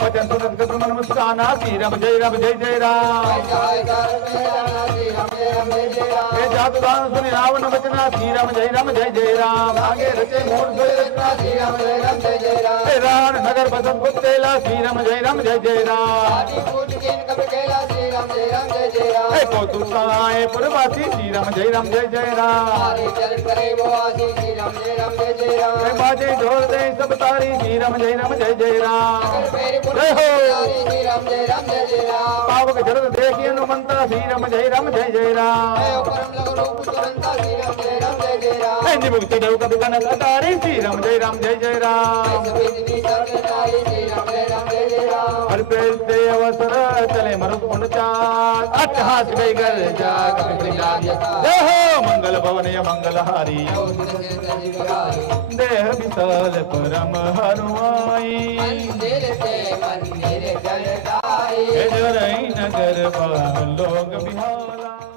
भजन सुनत गद मन मुस्काना श्री राम जय राम जय जय राम जातु दान सुनि रावण वचना श्री राम जय जय राम आगे रचे मोर रचना श्री राम जय जय राम राण नगर बसंत कुतेला श्री राम जय राम को तू साए पुरवासी श्री राम जय राम बाजे ढोल दे सब तारी श्री राम जय राम जय हो पावक जरद देखी हनुमंता श्री राम जय राम मुक्ति देव कभी कनक तारी श्री राम जय राम हर पेल ते अवसर चले मरुत पुनचार अट्टहास गई गर जा जय हो मंगल भवन मंगलहारी देह विशाल परम हनुमाई नगर लोग बिहाला।